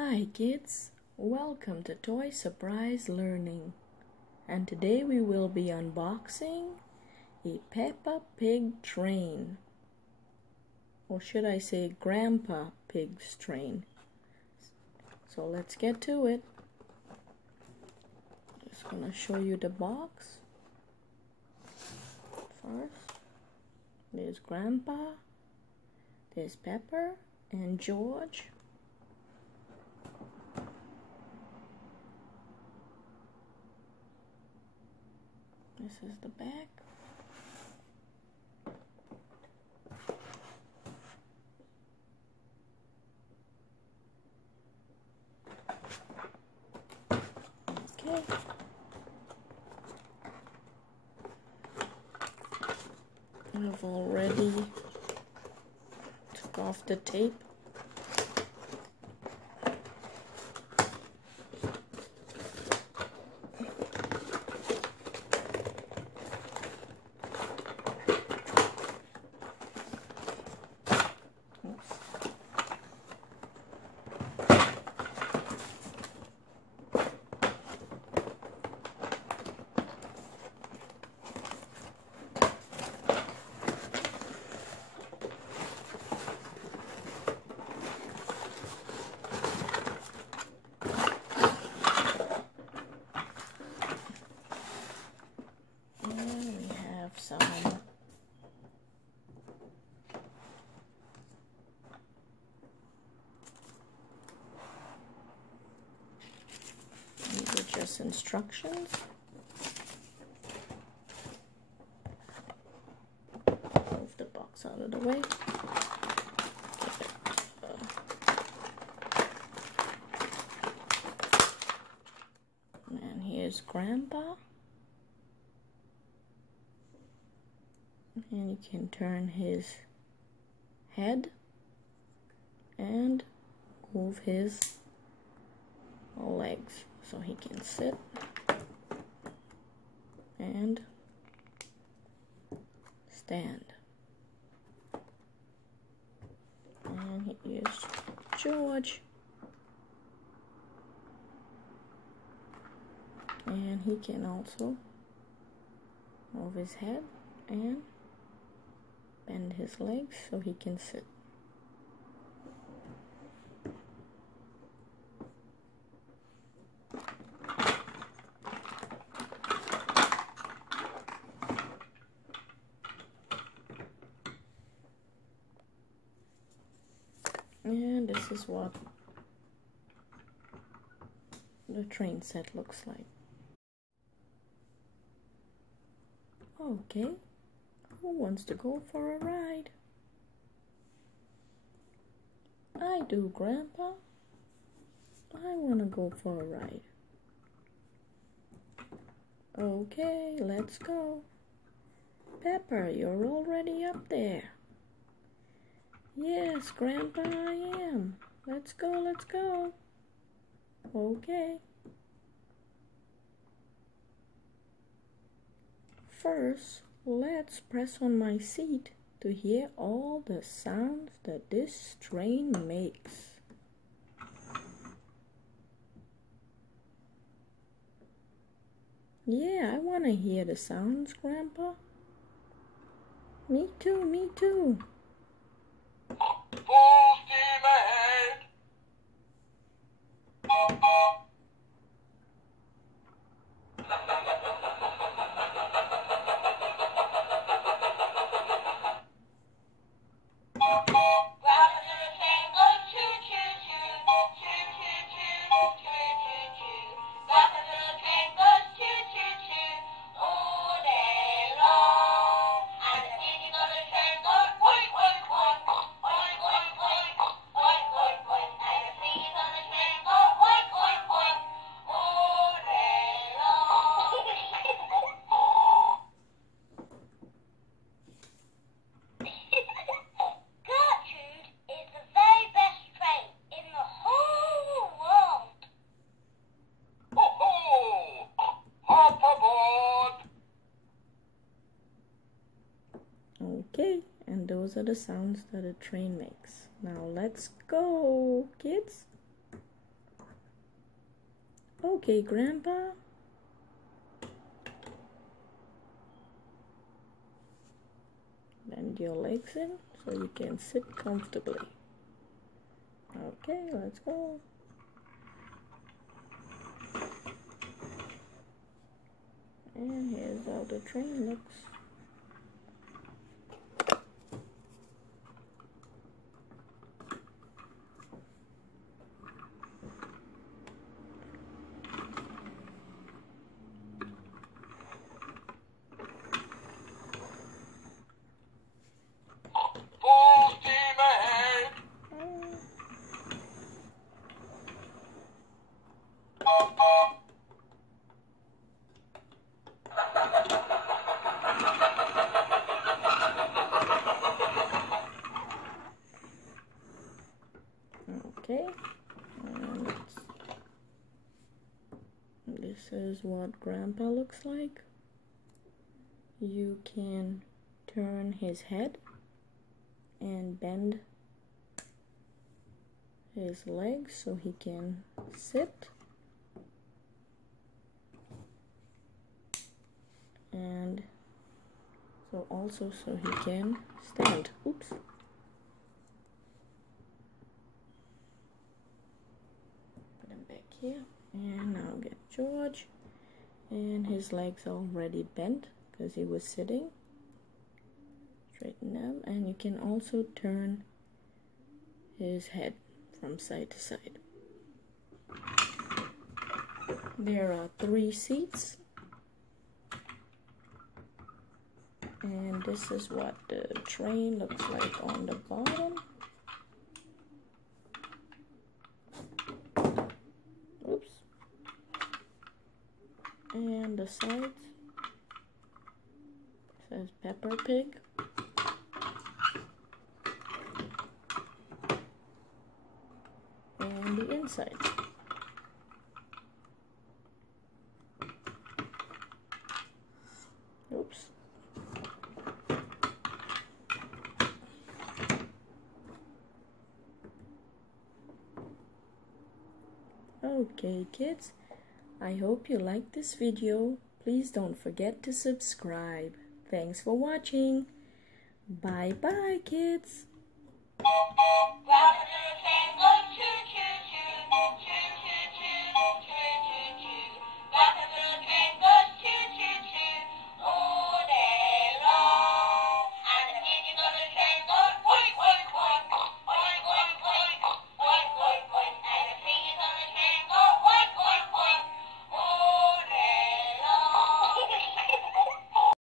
Hi kids, welcome to Toy Surprise Learning, and today we will be unboxing a Peppa Pig train, or should I say Grandpa Pig's train. So let's get to it. Just gonna show you the box first. There's Grandpa, there's Pepper and George. This is the back. Okay. I've already took off the tape. Some these are just instructions. Move the box out of the way. And here's Grandpa. And you can turn his head and move his legs so he can sit and stand. And here's George. And he can also move his head and bend his legs so he can sit. And this is what the train set looks like. Okay. Who wants to go for a ride? I do, Grandpa. I want to go for a ride. Okay, let's go. Pepper, you're already up there. Yes, Grandpa, I am. Let's go, let's go. Okay. First, let's press on my seat to hear all the sounds that this train makes. Yeah, I want to hear the sounds, Grandpa. Me too, me too. Full steam ahead. Okay, and those are the sounds that a train makes. Now let's go, kids. Okay, Grandpa. Bend your legs in so you can sit comfortably. Okay, let's go. And here's how the train looks. Full steam ahead. Okay, and this is what Grandpa looks like. You can turn his head and bend his legs so he can sit, and so also so he can stand. Oops. Put him back here, and now get George, and his legs are already bent because he was sitting. Straighten them, and you can also turn his head from side to side. There are 3 seats, and this is what the train looks like on the bottom. Oops. And the sides says Peppa Pig. And the inside. Oops. Okay, kids, I hope you liked this video. Please don't forget to subscribe. Thanks for watching. Bye bye, kids.